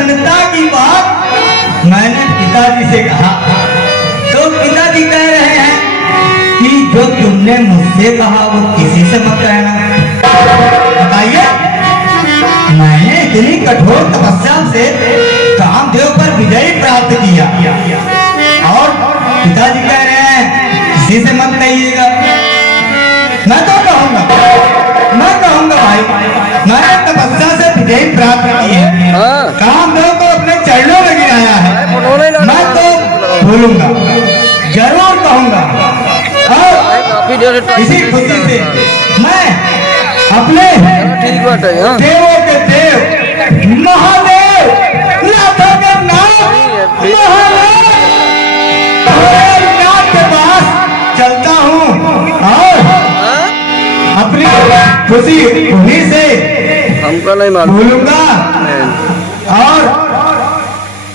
प्रसन्नता की बात मैंने पिताजी से कहा, तो पिताजी कह रहे हैं कि जो तुमने मुझसे कहा वो किसी से मत कहना। बताइए, मैंने इतनी कठोर तपस्या से कामदेव पर विजय प्राप्त किया और पिताजी कह रहे हैं किसी से मत कहिएगा। मैं तो कहूंगा भाई, मैंने तपस्या से विजय प्राप्त की है, कामदेव को अपने चरणों में गिराया है, मैं तो बोलूंगा, जरूर कहूंगा। और इसी खुशी से मैं अपने देवों के देव महादेव नाथों के नाथ भोलेनाथ के पास चलता हूँ और अपनी खुशी उन्हीं से हमको नहीं मालूम बोलूंगा। और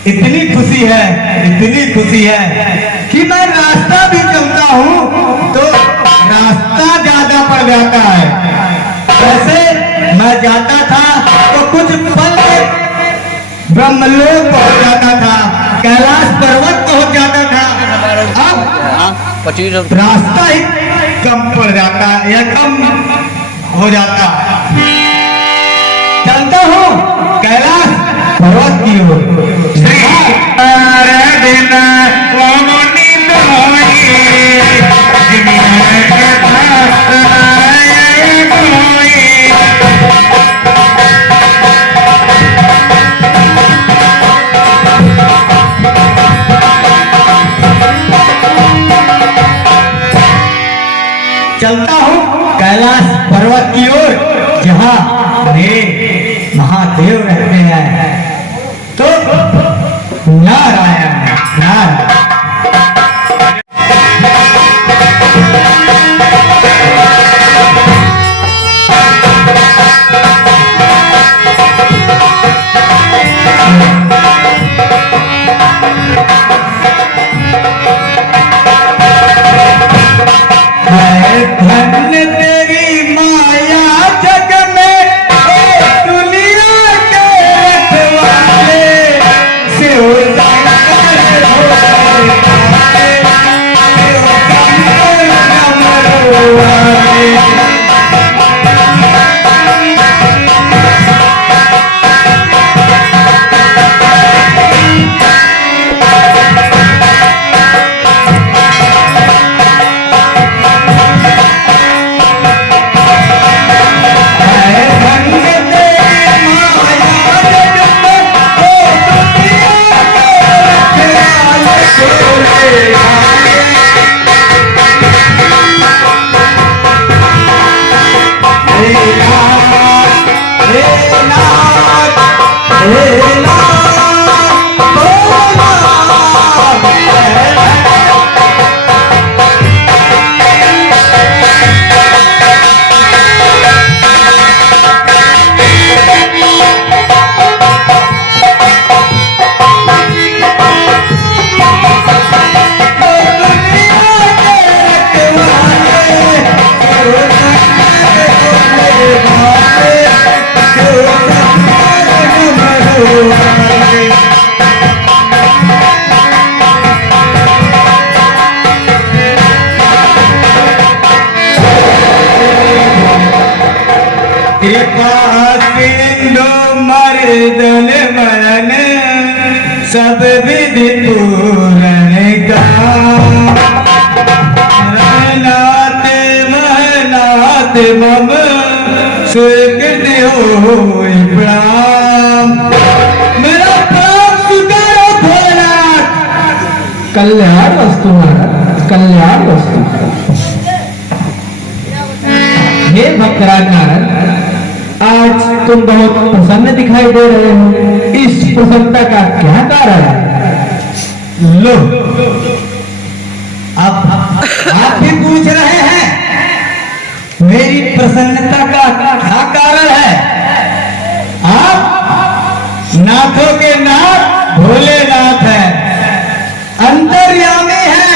इतनी खुशी है कि मैं रास्ता भी चलता हूँ तो रास्ता ज्यादा पड़ जाता है। वैसे मैं जाता था तो कुछ पल ब्रह्मलोक पहुंच जाता था, कैलाश पर्वत पहुंच जाता था। अब रास्ता ही कम पड़ जाता या कम हो जाता। चलता हूँ कैलाश पर्वत की ओर। चलता हूँ कैलाश पर्वत की ओर, जहाँ मेरे महादेव रहते हैं। तो नारायण नारायण। मर्दन मरण सब विधि पूरण का, नाथ महनाथ मम स्वीकृत हो प्रणाम। मेरा प्राण स्वीकारो भोलेनाथ। कल्याण वस्तु महाराज, कल्याण वस्तु। हे भक्तराज नारद, आज तुम बहुत प्रसन्न दिखाई दे रहे हो, इस प्रसन्नता का क्या कारण है? लो, आप भी पूछ रहे हैं मेरी प्रसन्नता का क्या कारण है? आप नाथों के नाथ भोलेनाथ है, अंतर्यामी है,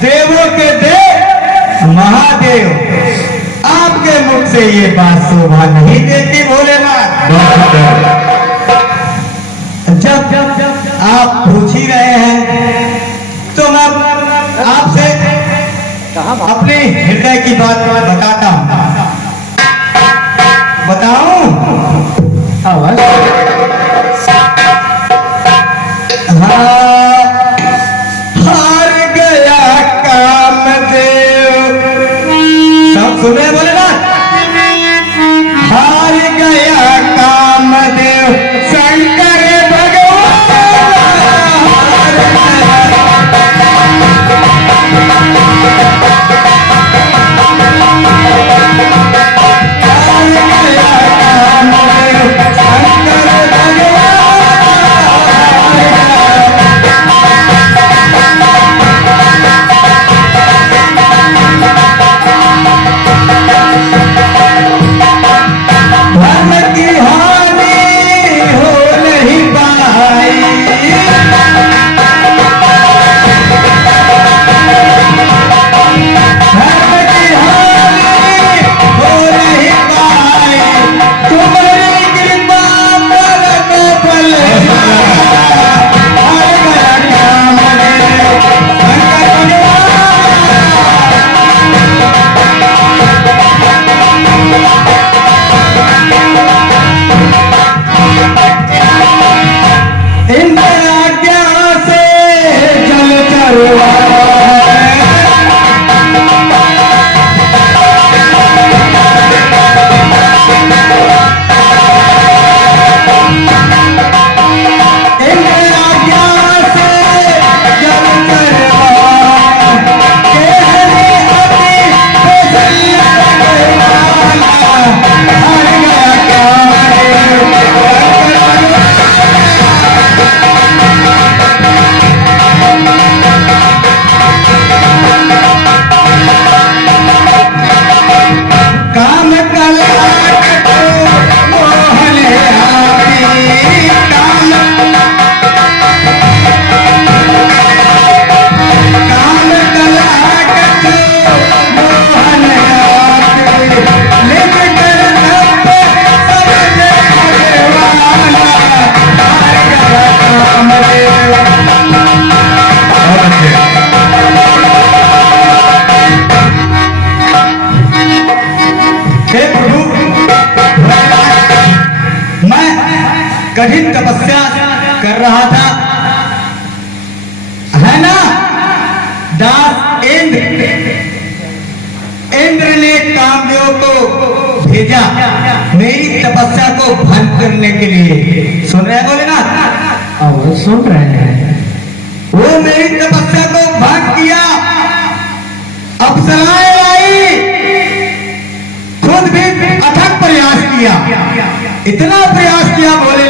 देवों के देव महादेव। आपके मुख से ये बात शोभा नहीं देती भोलेनाथ। अपने हृदय की बात बताता हूँ। बताऊं? अवश्य। हाँ, हार गया कामदेव। सब सुन रहे बोले ना? हार गया कामदेव शंकर भगवान। हार गया। हार गया कामदेव शंकर धर्म की हानि हो नहीं पाई। धर्म की हानि हो नहीं पाई। तुम्हारी कृपा पर बल हार गया कामदेव शंकर इंद्र आज्ञा से जल चरवा इंद्र आज्ञा से जल चरवा के हरि अति प्रसन्न भगवान। हार गया कामदेव शंकर काम कलाट को मोहन आती। काम कलाट को मोहन आती। लिख कर सब समझ भगवान। हार गया कामदेव। बहुत अच्छे। हे प्रभु, मैं कठिन तपस्या कर रहा था, है ना? दास इंद्र ने कामदेव को भेजा मेरी तपस्या को भंग करने के लिए। सुन रहे हैं भोलेनाथ? अवश्य सुन रहे हैं। वो मेरी तपस्या को भंग किया। अप्सराएं लाई, खुद भी अथक प्रयास किया। इतना प्रयास किया भोले